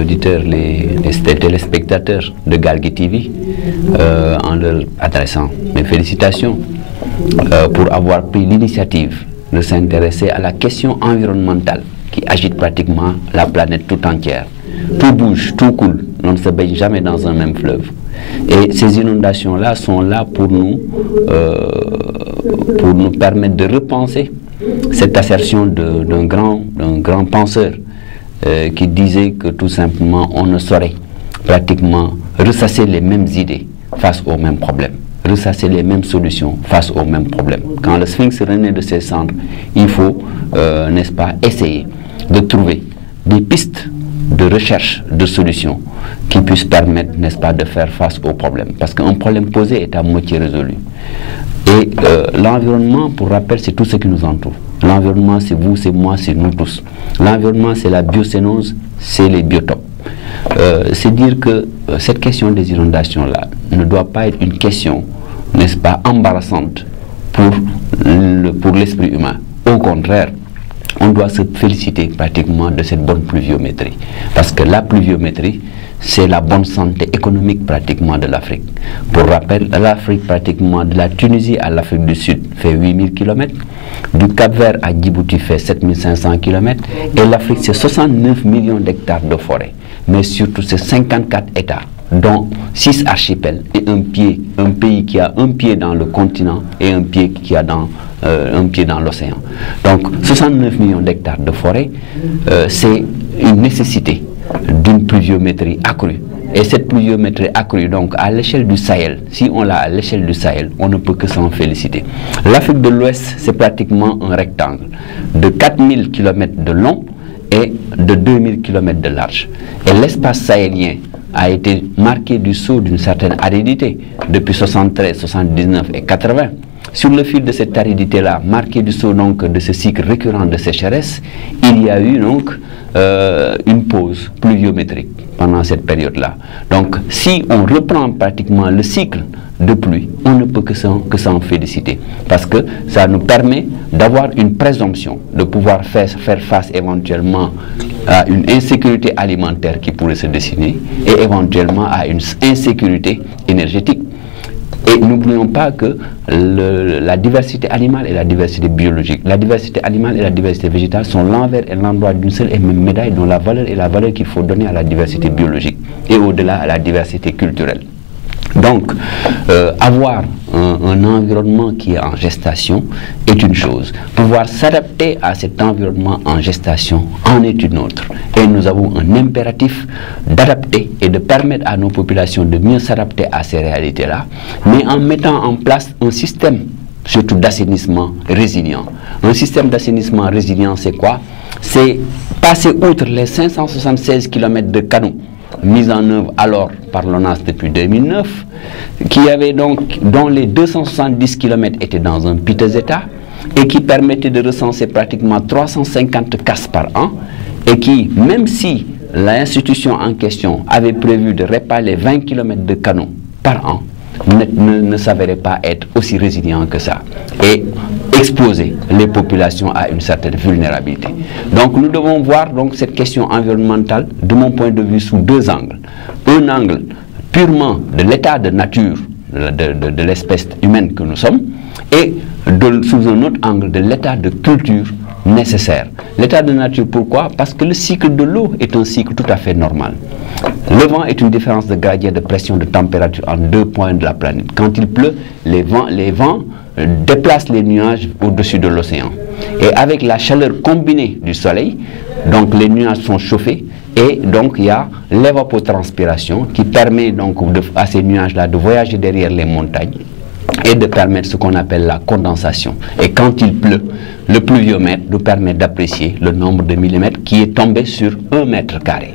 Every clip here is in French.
Auditeurs, les téléspectateurs de Galgui TV, en leur adressant mes félicitations pour avoir pris l'initiative de s'intéresser à la question environnementale qui agite pratiquement la planète tout entière. Tout bouge, tout coule, on ne se baigne jamais dans un même fleuve. Et ces inondations-là sont là pour nous permettre de repenser cette assertion d'un grand penseur qui disait que tout simplement on ne saurait pratiquement ressasser les mêmes idées face aux mêmes problèmes, ressasser les mêmes solutions face aux mêmes problèmes. Quand le sphinx renaît de ses cendres, il faut, n'est-ce pas, essayer de trouver des pistes de recherche de solutions qui puissent permettre, n'est-ce pas, de faire face aux problèmes. Parce qu'un problème posé est à moitié résolu. Et l'environnement, pour rappel, c'est tout ce qui nous entoure. L'environnement, c'est vous, c'est moi, c'est nous tous. L'environnement, c'est la biocénose, c'est les biotopes. C'est dire que cette question des inondations-là ne doit pas être une question, n'est-ce pas, embarrassante pour l'esprit humain. Au contraire, on doit se féliciter pratiquement de cette bonne pluviométrie. Parce que la pluviométrie, c'est la bonne santé économique pratiquement de l'Afrique. Pour rappel, l'Afrique pratiquement de la Tunisie à l'Afrique du Sud fait 8000 km, du Cap-Vert à Djibouti fait 7500 km, et l'Afrique c'est 69 millions d'hectares de forêt. Mais surtout c'est 54 États, dont 6 archipels et un pays qui a un pied dans le continent et un pied qui a un pied dans l'océan. Donc 69 millions d'hectares de forêt, c'est une nécessité d'une pluviométrie accrue. Et cette pluviométrie accrue, donc à l'échelle du Sahel, si on l'a à l'échelle du Sahel, on ne peut que s'en féliciter. L'Afrique de l'Ouest, c'est pratiquement un rectangle de 4000 km de long et de 2000 km de large. Et l'espace sahélien a été marqué du sceau d'une certaine aridité depuis 73, 79 et 80. Sur le fil de cette aridité-là, marqué du sceau donc de ce cycle récurrent de sécheresse, il y a eu donc une pause pluviométrique pendant cette période-là. Donc si on reprend pratiquement le cycle de pluie, on ne peut que s'en féliciter, parce que ça nous permet d'avoir une présomption de pouvoir faire face éventuellement à une insécurité alimentaire qui pourrait se dessiner et éventuellement à une insécurité énergétique. Et n'oublions pas que la diversité animale et la diversité biologique, la diversité animale et la diversité végétale sont l'envers et l'endroit d'une seule et même médaille, dont la valeur est la valeur qu'il faut donner à la diversité biologique et au-delà à la diversité culturelle. Donc, avoir un environnement qui est en gestation est une chose. Pouvoir s'adapter à cet environnement en gestation en est une autre. Et nous avons un impératif d'adapter et de permettre à nos populations de mieux s'adapter à ces réalités-là, mais en mettant en place un système, surtout d'assainissement résilient. Un système d'assainissement résilient, c'est quoi? C'est passer outre les 576 km de canaux mise en œuvre alors par l'ONAS depuis 2009, qui avait donc, dont les 270 km étaient dans un piteux état et qui permettait de recenser pratiquement 350 casses par an, et qui, même si l'institution en question avait prévu de réparer les 20 km de canaux par an, ne s'avérait pas être aussi résilient que ça et exposer les populations à une certaine vulnérabilité. Donc nous devons voir donc cette question environnementale de mon point de vue sous deux angles. Un angle purement de l'état de nature de l'espèce humaine que nous sommes, et sous un autre angle de l'état de culture nécessaire. L'état de nature, pourquoi? Parce que le cycle de l'eau est un cycle tout à fait normal. Le vent est une différence de gradient de pression de température en deux points de la planète. Quand il pleut, les vents déplacent les nuages au-dessus de l'océan. Et avec la chaleur combinée du soleil, donc les nuages sont chauffés, et donc il y a l'évapotranspiration qui permet donc à ces nuages-là de voyager derrière les montagnes et de permettre ce qu'on appelle la condensation. Et quand il pleut, le pluviomètre nous permet d'apprécier le nombre de millimètres qui est tombé sur 1 mètre carré.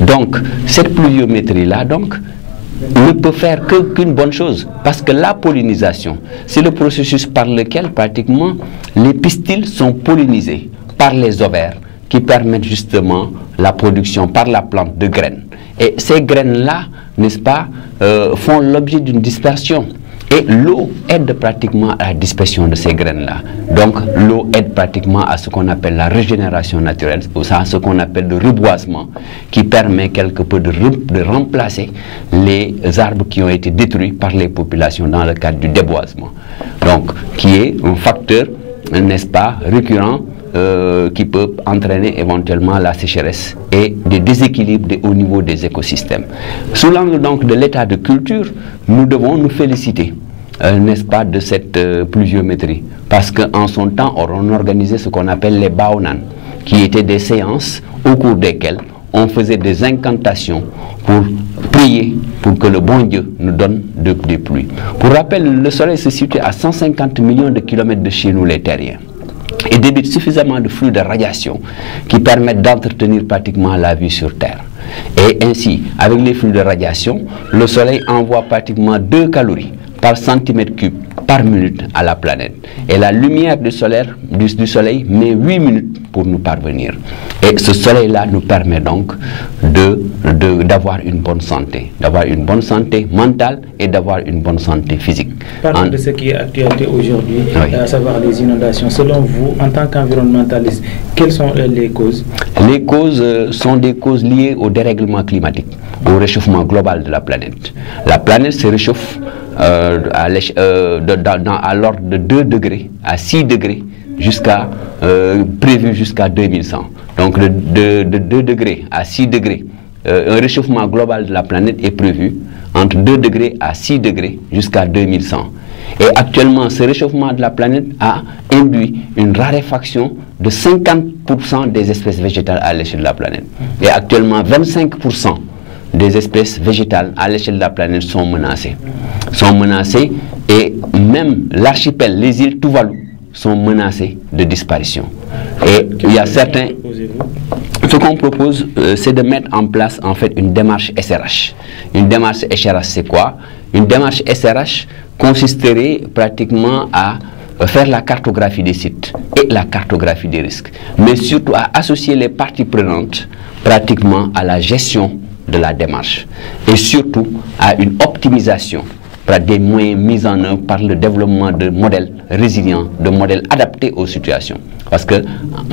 Donc, cette pluviométrie-là, donc, ne peut faire qu'une bonne chose, parce que la pollinisation, c'est le processus par lequel, pratiquement, les pistils sont pollinisés par les ovaires, qui permettent justement la production par la plante de graines. Et ces graines-là, n'est-ce pas, font l'objet d'une dispersion. Et l'eau aide pratiquement à la dispersion de ces graines-là. Donc l'eau aide pratiquement à ce qu'on appelle la régénération naturelle, ou à ce qu'on appelle le reboisement, qui permet quelque peu de remplacer les arbres qui ont été détruits par les populations dans le cadre du déboisement. Donc qui est un facteur, n'est-ce pas, récurrent, qui peut entraîner éventuellement la sécheresse et des déséquilibres au niveau des écosystèmes. Sous l'angle donc de l'état de culture, nous devons nous féliciter, n'est-ce pas, de cette pluviométrie. Parce qu'en son temps, on organisait ce qu'on appelle les baonan, qui étaient des séances au cours desquelles on faisait des incantations pour prier pour que le bon Dieu nous donne des pluies. Pour rappel, le soleil se situe à 150 millions de kilomètres de chez nous les terriens, et débite suffisamment de flux de radiation qui permettent d'entretenir pratiquement la vie sur Terre. Et ainsi, avec les flux de radiation, le Soleil envoie pratiquement 2 calories par centimètre cube par minute à la planète. Et la lumière du Soleil met 8 minutes pour nous parvenir. Et ce Soleil-là nous permet donc d'avoir une bonne santé mentale et d'avoir une bonne santé physique. Parlons de ce qui est actualité aujourd'hui, oui, à savoir les inondations. Selon vous, en tant qu'environnementaliste, quelles sont les causes? Les causes sont des causes liées au dérèglement climatique, au réchauffement global de la planète. La planète se réchauffe à l'ordre de 2 degrés à 6 degrés jusqu'à prévu jusqu'à 2100. Donc de 2 degrés à 6 degrés, un réchauffement global de la planète est prévu entre 2 degrés à 6 degrés jusqu'à 2100. Et actuellement, ce réchauffement de la planète a induit une raréfaction de 50% des espèces végétales à l'échelle de la planète. Et actuellement, 25% des espèces végétales à l'échelle de la planète sont menacées. Et même l'archipel, les îles Tuvalu, sont menacées de disparition. Et il y a certains... Ce qu'on propose, c'est de mettre en place en fait une démarche SRH. Une démarche SRH, c'est quoi? Une démarche SRH consisterait pratiquement à faire la cartographie des sites et la cartographie des risques, mais surtout à associer les parties prenantes pratiquement à la gestion de la démarche et surtout à une optimisation des moyens mis en œuvre par le développement de modèles résilients, de modèles adaptés aux situations. Parce que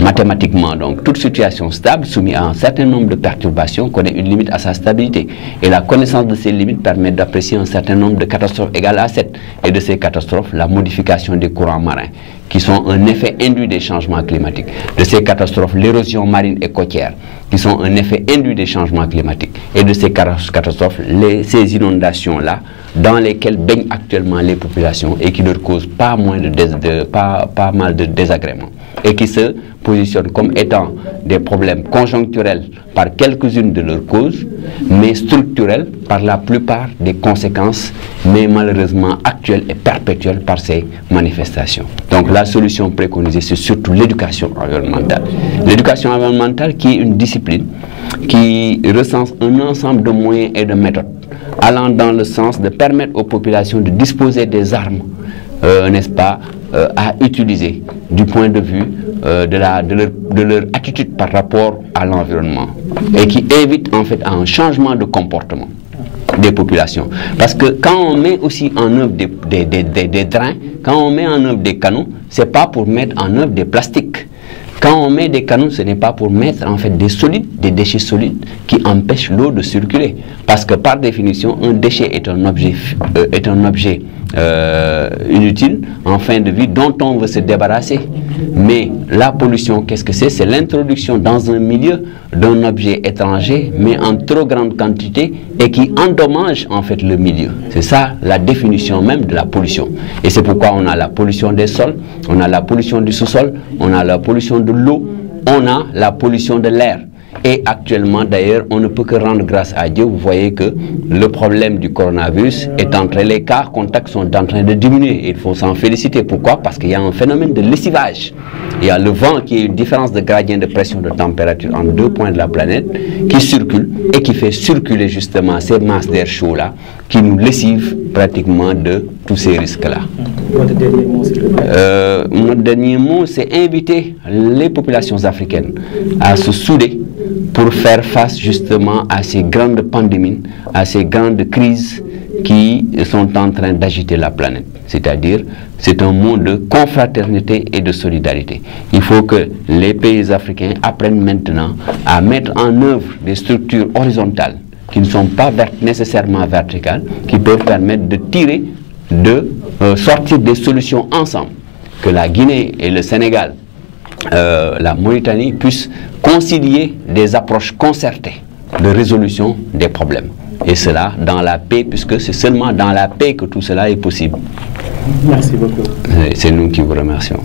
mathématiquement, donc, toute situation stable soumise à un certain nombre de perturbations connaît une limite à sa stabilité. Et la connaissance de ces limites permet d'apprécier un certain nombre de catastrophes égales à 7. Et de ces catastrophes, la modification des courants marins, qui sont un effet induit des changements climatiques. De ces catastrophes, l'érosion marine et côtière, qui sont un effet induit des changements climatiques. Et de ces catastrophes, ces inondations-là, dans lesquelles baignent actuellement les populations et qui leur causent pas mal de désagréments. Et qui se positionnent comme étant des problèmes conjoncturels par quelques-unes de leurs causes, mais structurels par la plupart des conséquences, mais malheureusement actuelles et perpétuelles par ces manifestations. Donc la solution préconisée, c'est surtout l'éducation environnementale. L'éducation environnementale qui est une discipline qui recense un ensemble de moyens et de méthodes allant dans le sens de permettre aux populations de disposer des armes, n'est-ce pas, à utiliser du point de vue de leur attitude par rapport à l'environnement et qui évite en fait à un changement de comportement des populations. Parce que quand on met aussi en œuvre des drains, quand on met en œuvre des canaux, c'est pas pour mettre en œuvre des plastiques. Quand on met des canaux, ce n'est pas pour mettre en fait des solides, des déchets solides qui empêchent l'eau de circuler. Parce que par définition, un déchet est un objet inutile en fin de vie dont on veut se débarrasser. Mais la pollution, qu'est-ce que c'est? C'est l'introduction dans un milieu d'un objet étranger, mais en trop grande quantité et qui endommage en fait le milieu. C'est ça la définition même de la pollution. Et c'est pourquoi on a la pollution des sols, on a la pollution du sous-sol, on a la pollution de l'eau, on a la pollution de l'air. Et actuellement, d'ailleurs, on ne peut que rendre grâce à Dieu. Vous voyez que le problème du coronavirus est en train, les cas contacts sont en train de diminuer. Il faut s'en féliciter. Pourquoi? Parce qu'il y a un phénomène de lessivage. Il y a le vent qui est une différence de gradient de pression de température entre 2 points de la planète qui circule et qui fait circuler justement ces masses d'air chaud là qui nous lessivent pratiquement de tous ces risques-là. Votre dernier mot, s'il vous plaît. Notre dernier mot, c'est inviter les populations africaines à se souder pour faire face justement à ces grandes pandémies, à ces grandes crises qui sont en train d'agiter la planète. C'est-à-dire, c'est un monde de confraternité et de solidarité. Il faut que les pays africains apprennent maintenant à mettre en œuvre des structures horizontales qui ne sont pas nécessairement verticales, qui peuvent permettre de tirer, de sortir des solutions ensemble. Que la Guinée et le Sénégal, la Mauritanie puissent concilier des approches concertées de résolution des problèmes. Et cela dans la paix, puisque c'est seulement dans la paix que tout cela est possible. Merci beaucoup. C'est nous qui vous remercions.